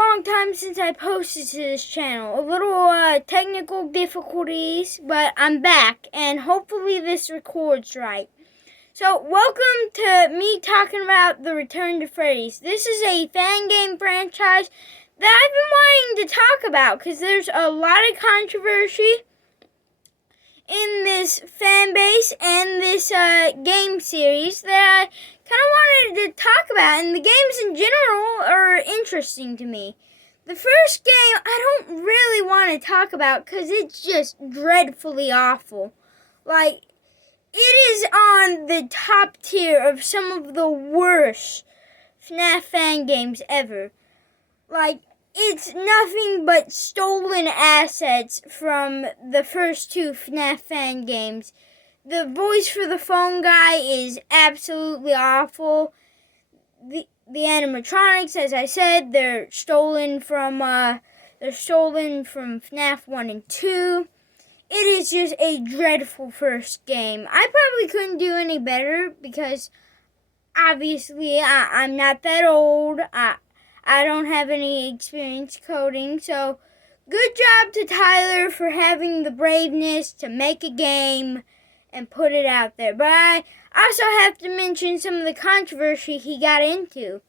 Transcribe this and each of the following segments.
long time since I posted to this channel. A little technical difficulties, but I'm back, and hopefully this records right. So, welcome to me talking about the Return to Freddy's. This is a fan game franchise that I've been wanting to talk about because there's a lot of controversy in this fan base and this game series that I kind of wanted to talk about, and the games in general are interesting to me. The first game I don't really want to talk about because it's just dreadfully awful. Like, it is on the top tier of some of the worst FNAF fan games ever. Like, it's nothing but stolen assets from the first two FNAF fan games. The voice for the phone guy is absolutely awful. The animatronics, as I said, they're stolen from FNAF 1 and 2. It is just a dreadful first game. I probably couldn't do any better because obviously I'm not that old. I don't have any experience coding, so good job to Tyler for having the braveness to make a game and put it out there. But I also have to mention some of the controversy he got into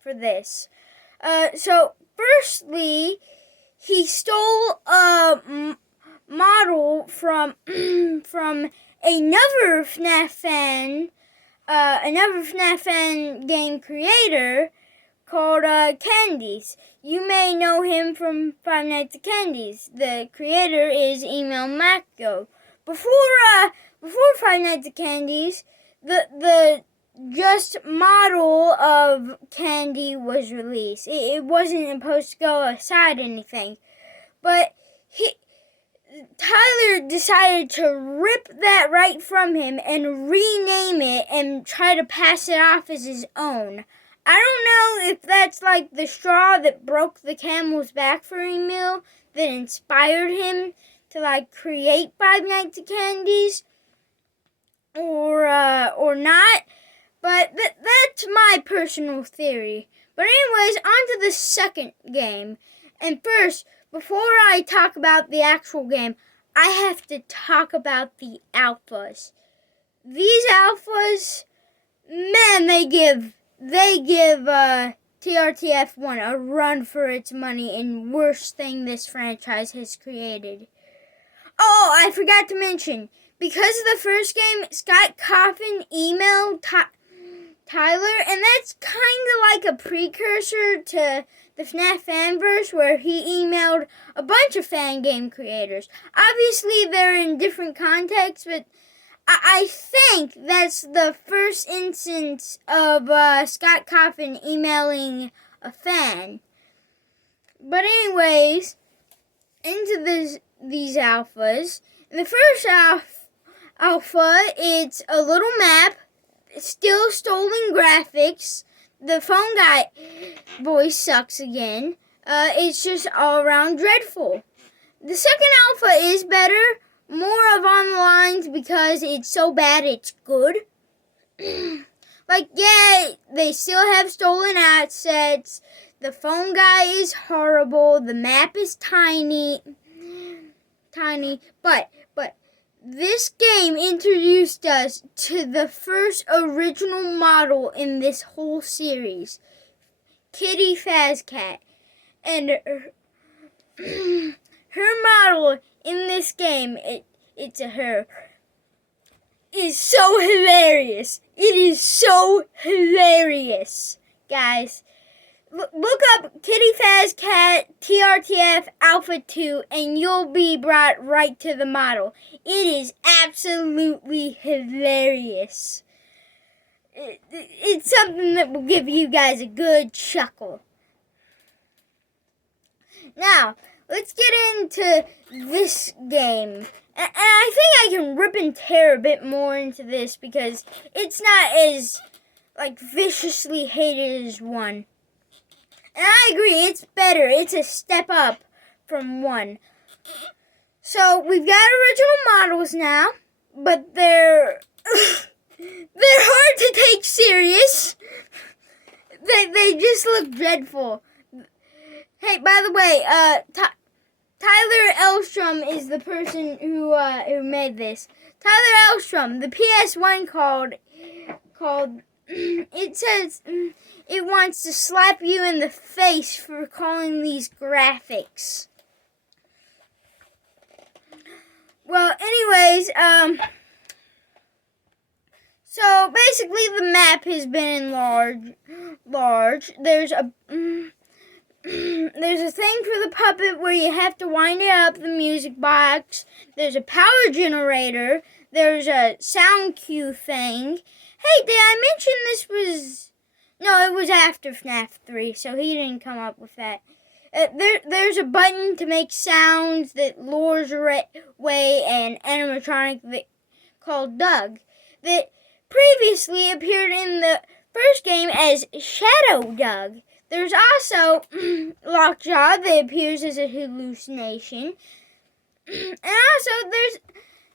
for this. So, firstly, he stole a model from another FNAF fan game creator called Candies. You may know him from Five Nights at Candies. The creator is Emil Macko. Before Five Nights at Candies, the just model of Candy was released. It wasn't supposed to go aside anything, but Tyler decided to rip that right from him and rename it and try to pass it off as his own. I don't know if that's like the straw that broke the camel's back for Emil that inspired him to like create Five Nights at Candies or not, but that's my personal theory. But anyways, on to the second game. And first, before I talk about the actual game, I have to talk about the alphas. These alphas, man, they give TRTF1 a run for its money and worst thing this franchise has created. Oh, I forgot to mention, because of the first game, Scott Cawthon emailed Tyler, and that's kind of like a precursor to the FNAF Fanverse, where he emailed a bunch of fan game creators. Obviously, they're in different contexts, but I think that's the first instance of Scott Cawthon emailing a fan. But anyways, into these alphas. The first alpha, it's a little map, still stolen graphics. The phone guy voice sucks again. It's just all around dreadful. The second alpha is better, more of on the lines because it's so bad it's good. Like, yeah, they still have stolen assets. The phone guy is horrible. The map is tiny. But this game introduced us to the first original model in this whole series, Kitty Fazcat. And her model in this game, it's a her, is so hilarious. It is so hilarious, guys. Look up Kitty Fazcat TRTF Alpha 2 and you'll be brought right to the model. It is absolutely hilarious. It's something that will give you guys a good chuckle. Now, let's get into this game. And I think I can rip and tear a bit more into this because it's not as like viciously hated as 1. And I agree, it's better. It's a step up from 1. So, we've got original models now, but they're hard to take serious. They just look dreadful. Hey, by the way, Tyler Elstrom is the person who made this. Tyler Elstrom, the PS1 called it says it wants to slap you in the face for calling these graphics. Well, anyways, so basically the map has been enlarged. There's a there's a thing for the puppet where you have to wind it up, the music box. There's a power generator. There's a sound cue thing. Hey, did I mention this was... No, it was after FNAF 3, so he didn't come up with that. There's a button to make sounds that lures away an animatronic called Doug that previously appeared in the first game as Shadow Doug. There's also Lockjaw that appears as a hallucination. And also there's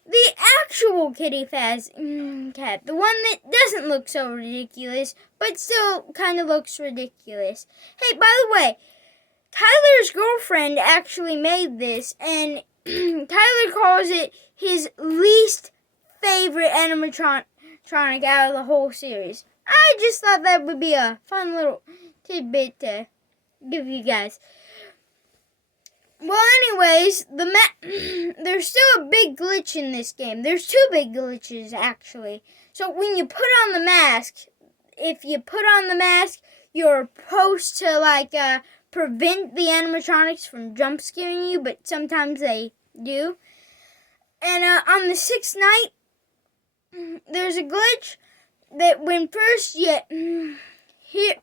the actual Kitty Faz cat, the one that doesn't look so ridiculous, but still kind of looks ridiculous. Hey, by the way, Tyler's girlfriend actually made this, and Tyler calls it his least favorite animatronic out of the whole series. I just thought that would be a fun little tidbit to give you guys. Well, anyways, there's still a big glitch in this game. There's two big glitches, actually. So when you put on the mask, if you put on the mask, you're supposed to, prevent the animatronics from jump scaring you, but sometimes they do. And on the sixth night, there's a glitch that when first you hear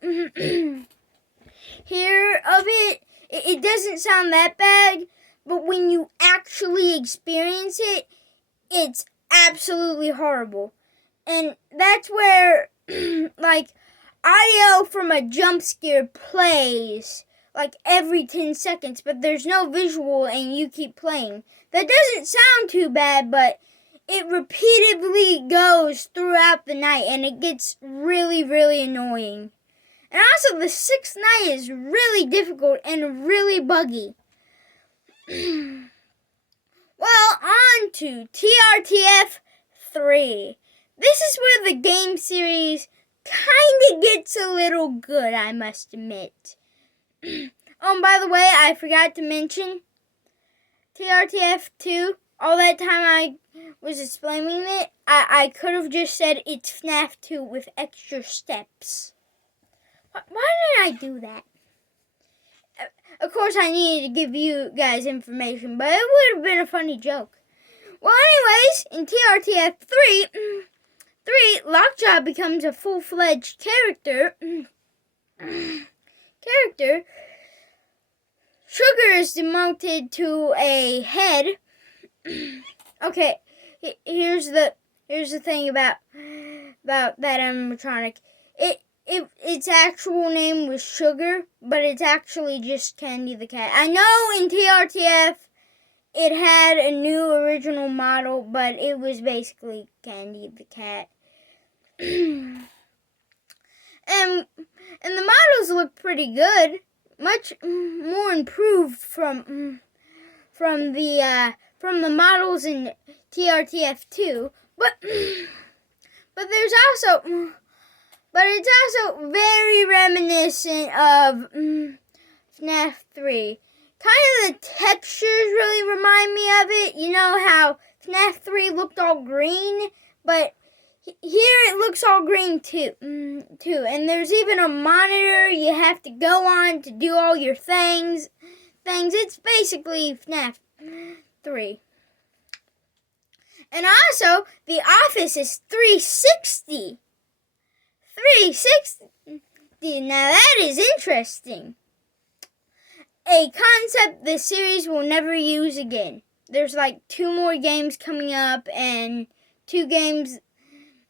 of it, it doesn't sound that bad, but when you actually experience it, it's absolutely horrible. And that's where, audio from a jump scare plays, every 10 seconds, but there's no visual and you keep playing. That doesn't sound too bad, but it repeatedly goes throughout the night, and it gets really, really annoying. And also, the sixth night is really difficult and really buggy. Well, on to TRTF 3. This is where the game series kind of gets a little good, I must admit. Oh, and by the way, I forgot to mention TRTF 2. All that time I was explaining it, I could have just said it's FNAF 2 with extra steps. Why did I do that? Of course, I needed to give you guys information, but it would have been a funny joke. Well, anyways, in TRTF 3, Lockjaw becomes a full-fledged character. Sugar is demoted to a head. Okay, here's the thing about that animatronic. Its actual name was Sugar, but it's actually just Candy the Cat. I know in TRTF it had a new original model, but it was basically Candy the Cat. And the models look pretty good, much more improved from the models in TRTF 2, but it's also very reminiscent of FNAF 3. Kind of the textures really remind me of it. You know how FNAF 3 looked all green, but here it looks all green too. And there's even a monitor you have to go on to do all your things. It's basically FNAF 3. And also, the office is 360. 360. Now that is interesting. A concept the series will never use again. There's 2 more games coming up and 2 games.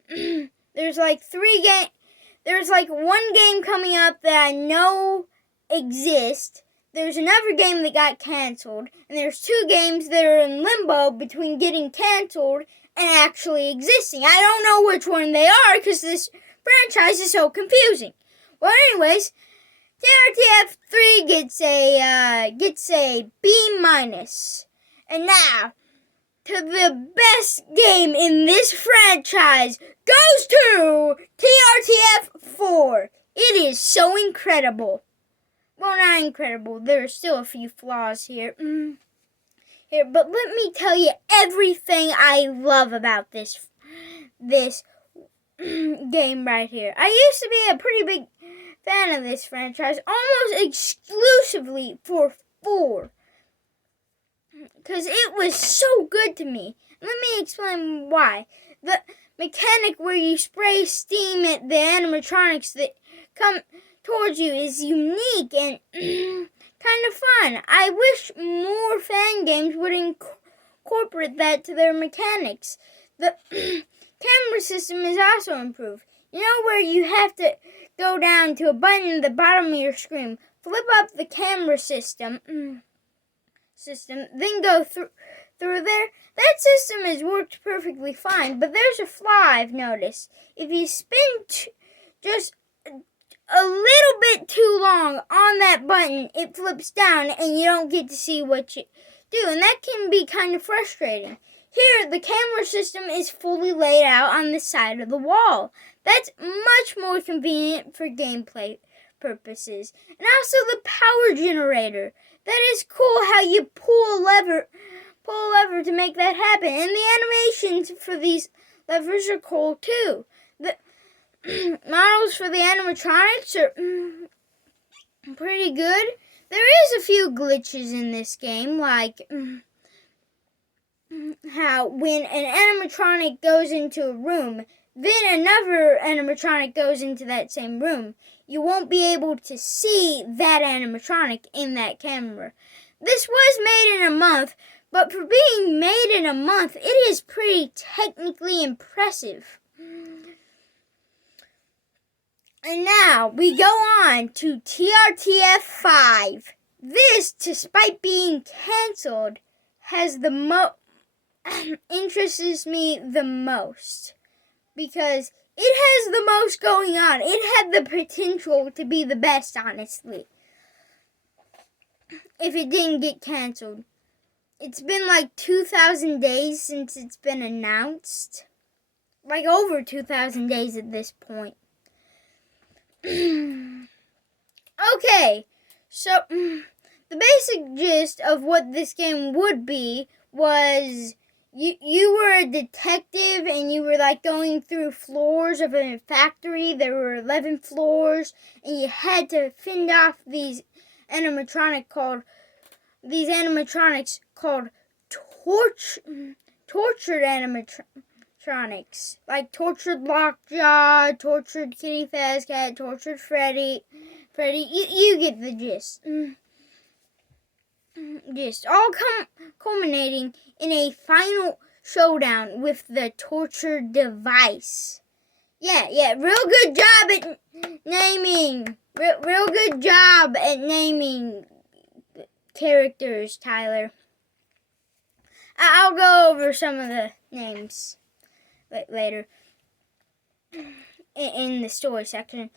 There's 3 games. There's 1 game coming up that I know exists. There's another game that got canceled. And there's 2 games that are in limbo between getting canceled and actually existing. I don't know which one they are because this franchise is so confusing. Well, anyways, TRTF 3 gets a B minus. And now, to the best game in this franchise goes to TRTF 4. It is so incredible. Well, not incredible. There are still a few flaws here. But let me tell you everything I love about this game right here. I used to be a pretty big fan of this franchise, almost exclusively for 4. Because it was so good to me. Let me explain why. The mechanic where you spray steam at the animatronics that come towards you is unique and kind of fun. I wish more fan games would incorporate that to their mechanics. The camera system is also improved. You know where you have to go down to a button at the bottom of your screen, flip up the camera system, then go through there? That system has worked perfectly fine, but there's a flaw I've noticed. If you spin just a little bit too long on that button, it flips down and you don't get to see what you do, and that can be kind of frustrating. Here, the camera system is fully laid out on the side of the wall. That's much more convenient for gameplay purposes. And also the power generator. That is cool how you pull a lever to make that happen. And the animations for these levers are cool too. The models for the animatronics are pretty good. There is a few glitches in this game, like how when an animatronic goes into a room, then another animatronic goes into that same room, you won't be able to see that animatronic in that camera. This was made in a month, but for being made in a month, it is pretty technically impressive. And now we go on to TRTF 5. This, despite being cancelled, has the interests me the most because it has the most going on. It had the potential to be the best, honestly, if it didn't get canceled. It's been like 2,000 days since it's been announced. Like over 2,000 days at this point. Okay, so the basic gist of what this game would be was you were a detective and you were like going through floors of a factory. There were 11 floors and you had to fend off these animatronics called tortured animatronics. Like Tortured Lockjaw, Tortured Kitty Fazcat, Tortured Freddy. You get the gist. Just all culminating in a final showdown with the torture device. Yeah, real good job at naming. Real good job at naming characters, Tyler. I'll go over some of the names later in the story section.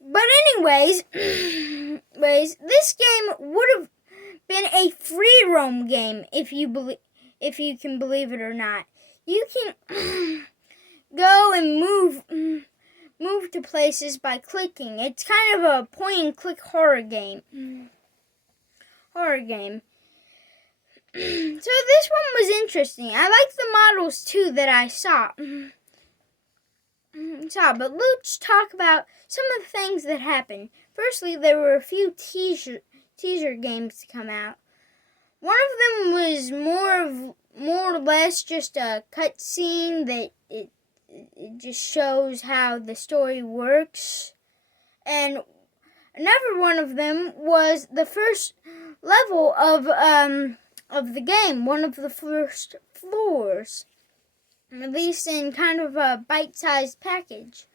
But anyways, this game would have been a free roam game if you can believe it or not. You can go and move to places by clicking. It's kind of a point and click horror game. So this one was interesting. I liked the models too that I saw. But let's talk about some of the things that happened. Firstly, there were a few teaser games to come out. One of them was more or less just a cutscene that it just shows how the story works. And another one of them was the first level of the game, one of the first floors, released in kind of a bite-sized package.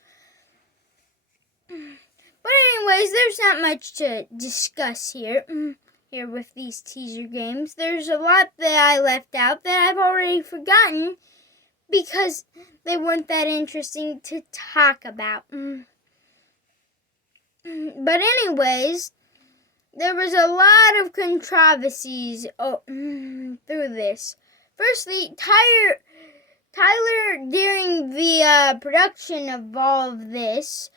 But anyways, there's not much to discuss here with these teaser games. There's a lot that I left out that I've already forgotten because they weren't that interesting to talk about. But anyways, there was a lot of controversies through this. Firstly, Tyler, during the production of all of this,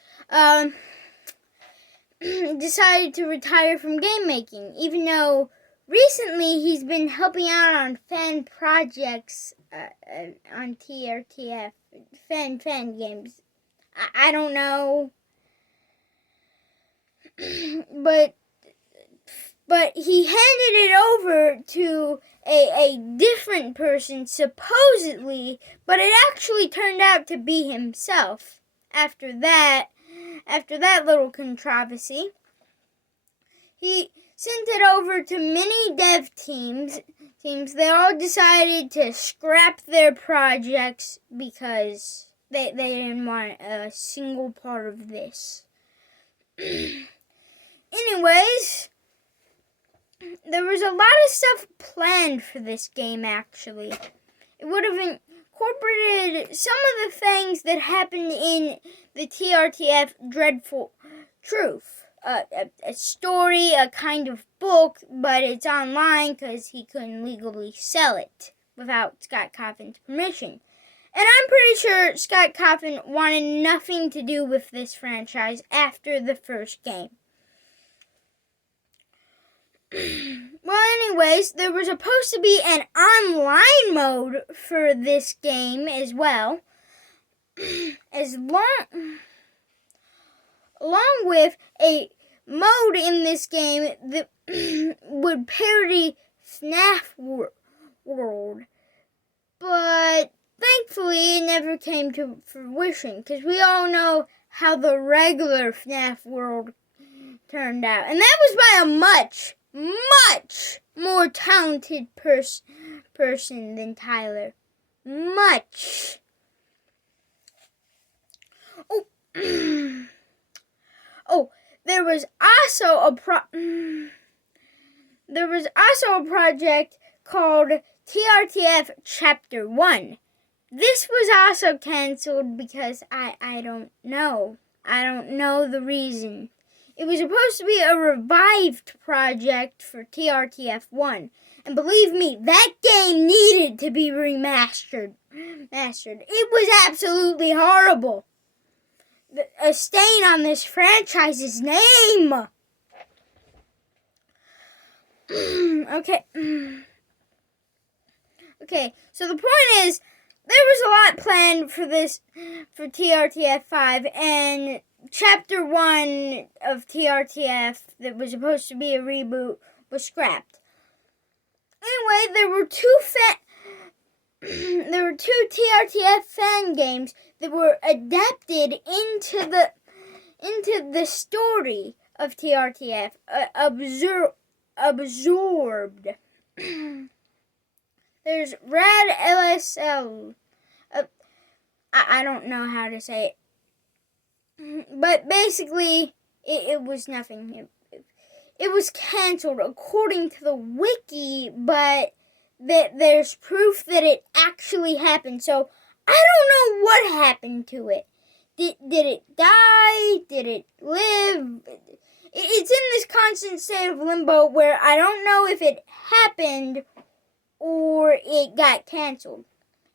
decided to retire from game making, even though recently he's been helping out on fan projects on TRTF, fan games. I don't know, but he handed it over to a different person, supposedly, but it actually turned out to be himself. After that little controversy, he sent it over to many dev teams. They all decided to scrap their projects because they didn't want a single part of this. Anyways, there was a lot of stuff planned for this game, actually. It would have incorporated some of the things that happened in the TRTF Dreadful Truth. A story, a kind of book, but it's online because he couldn't legally sell it without Scott Cawthon's permission. And I'm pretty sure Scott Cawthon wanted nothing to do with this franchise after the first game. Well, anyways, there was supposed to be an online mode for this game as well, along with a mode in this game that would parody FNAF World. But thankfully, it never came to fruition, because we all know how the regular FNAF World turned out. And that was by a much more talented person than Tyler. Much. Oh, there was also a project called TRTF Chapter 1. This was also canceled because I don't know. I don't know the reason. It was supposed to be a revived project for TRTF 1. And believe me, that game needed to be remastered. It was absolutely horrible. A stain on this franchise's name. Okay, so the point is, there was a lot planned for TRTF 5, and Chapter 1 of TRTF that was supposed to be a reboot was scrapped. Anyway, there were two TRTF fan games that were adapted into the story of TRTF, absorbed. There's Rad LSL. I don't know how to say it. But basically, it was nothing. It was canceled according to the wiki, but there's proof that it actually happened. So I don't know what happened to it. Did it die? Did it live? It's in this constant state of limbo where I don't know if it happened or it got canceled.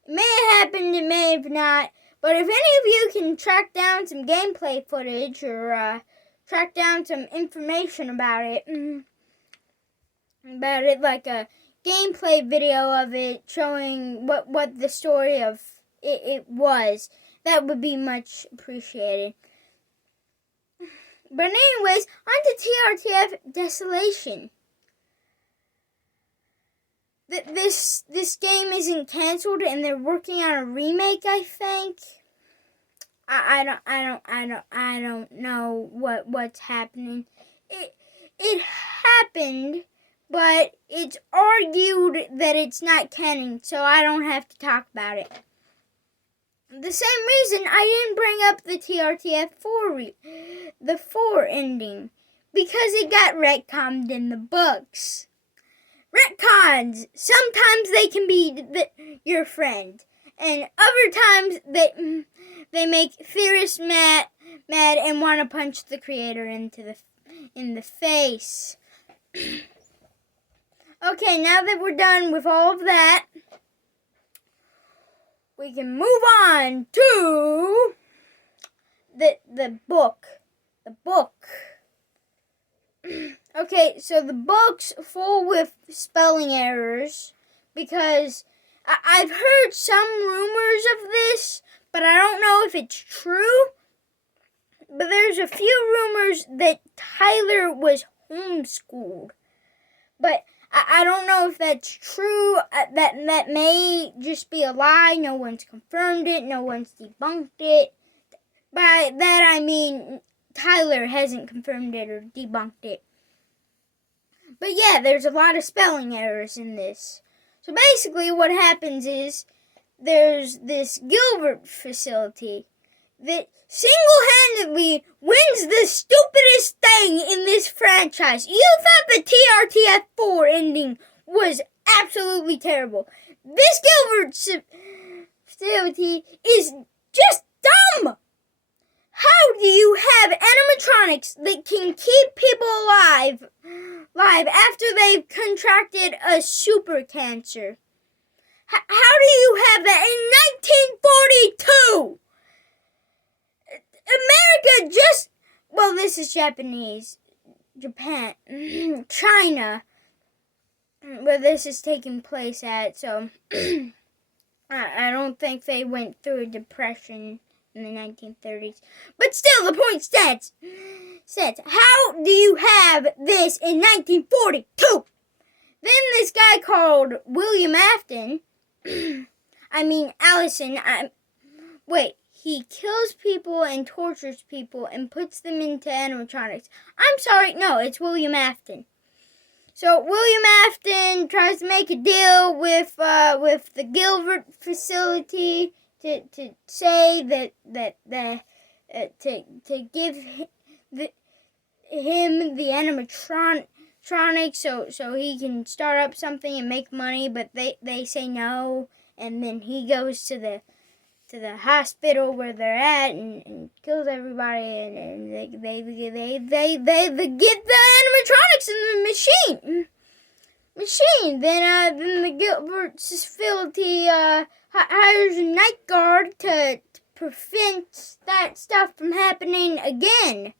It may have happened, it may have not. But if any of you can track down some gameplay footage or track down some information about it, like a gameplay video of it showing what the story of it was, that would be much appreciated. But anyways, on to TRTF Desolation. This game isn't canceled, and they're working on a remake, I think. I don't know what's happening. It happened, but it's argued that it's not canon, so I don't have to talk about it. The same reason I didn't bring up the TRTF 4 ending, because it got retconned in the books. Retcons, sometimes they can be your friend. and other times they make theorists mad and want to punch the creator in the face. Okay, now that we're done with all of that, we can move on to the book. The book. Okay, so the book's full with spelling errors because I've heard some rumors of this, but I don't know if it's true. But there's a few rumors that Tyler was homeschooled. But I don't know if that's true. That may just be a lie. No one's confirmed it. No one's debunked it. By that I mean Tyler hasn't confirmed it or debunked it. But yeah, there's a lot of spelling errors in this. So basically what happens is there's this Gilbert facility that single-handedly wins the stupidest thing in this franchise. You thought the TRTF4 ending was absolutely terrible. This Gilbert facility is just dumb. How do you have animatronics that can keep people alive after they've contracted a super cancer? How do you have that in 1942? America this is Japanese, Japan, China, where this is taking place at, so I don't think they went through a depression in the 1930s. But still, the point stands. How do you have this in 1942? Then this guy called William Afton, Allison, he kills people and tortures people and puts them into animatronics. I'm sorry, no, it's William Afton. So William Afton tries to make a deal with the Gilbert facility to say that to give him the animatronics so he can start up something and make money, but they say no, and then he goes to the hospital where they're at and kills everybody, and they get the animatronics in the machine. Then the Gilbert facility hires a night guard to prevent that stuff from happening again.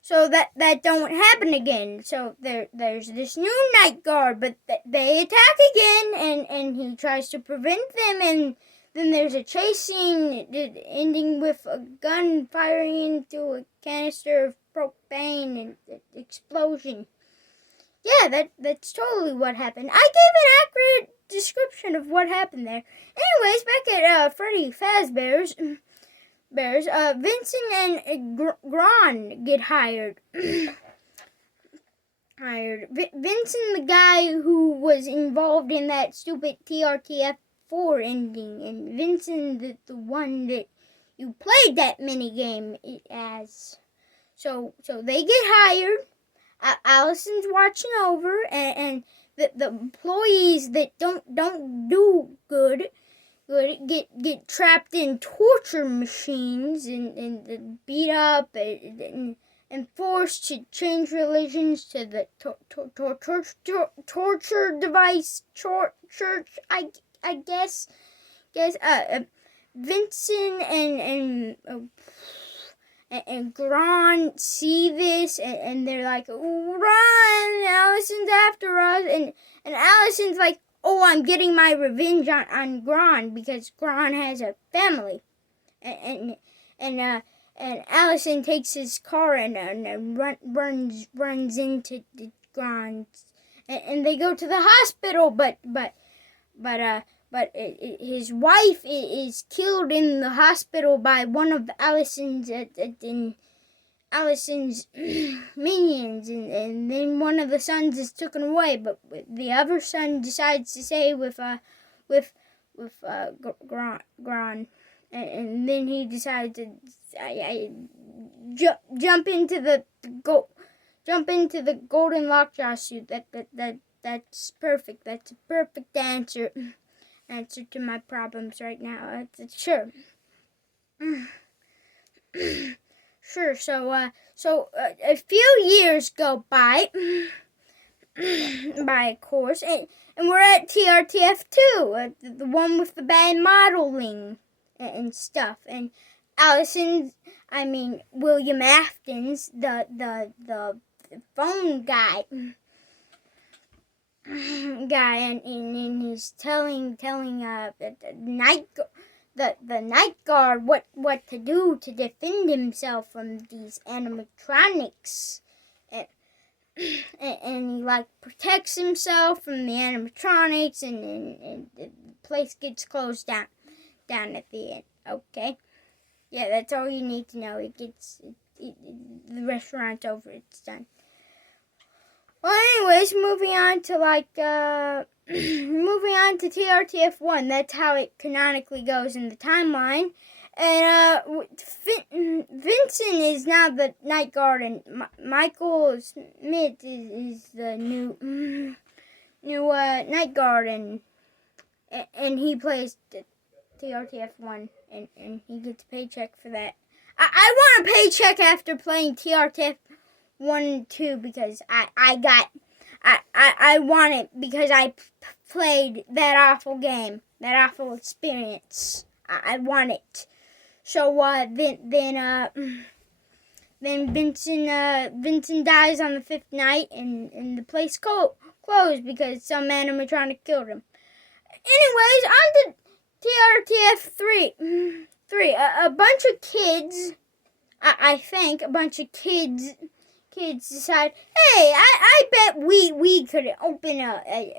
So that don't happen again. So there's this new night guard, but they attack again, and he tries to prevent them, and then there's a chase scene ending with a gun firing into a canister of propane and explosion. Yeah, that's totally what happened. I gave an accurate description of what happened there. Anyways, back at Freddy Fazbear's Vincent and Gron get hired. Vincent, the guy who was involved in that stupid TRTF4 ending, and Vincent, the one that you played that minigame as. So they get hired. Allison's watching over, and the employees that don't do good get trapped in torture machines and beat up and forced to change religions to the torture device church. I guess Vincent and Gron see this, and they're like, run, Allison's after us, and Allison's like, oh, I'm getting my revenge on Gron because Gron has a family, and Allison takes his car and runs into the Gron, and they go to the hospital, but his wife is killed in the hospital by one of Allison's minions, and then one of the sons is taken away, but the other son decides to stay with Gron, and then he decides to jump into the golden lockjaw suit. That's perfect. That's a perfect answer. answer to my problems right now. Sure. Sure. So a few years go by, of course, and we're at TRTF 2, the one with the bad modeling and stuff, and William Afton's the phone guy, and he's telling the night guard what to do to defend himself from these animatronics, and he protects himself from the animatronics, and the place gets closed down at the end. Okay, yeah, that's all you need to know. The restaurant's over. It's done. Well, anyways, moving on to TRTF 1. That's how it canonically goes in the timeline. And Vincent is now the night guard, and Michael Smith is the new night guard, and he plays the TRTF 1, and he gets a paycheck for that. I want a paycheck after playing TRTF 1 and 2 because I want it because I played that awful game, that awful experience. I want it. So then Vincent dies on the 5th night, and the place closed because some animatronic killed him. Anyways, on to TRTF 3. A bunch of kids, I think, a bunch of kids decide, hey, I bet we could open a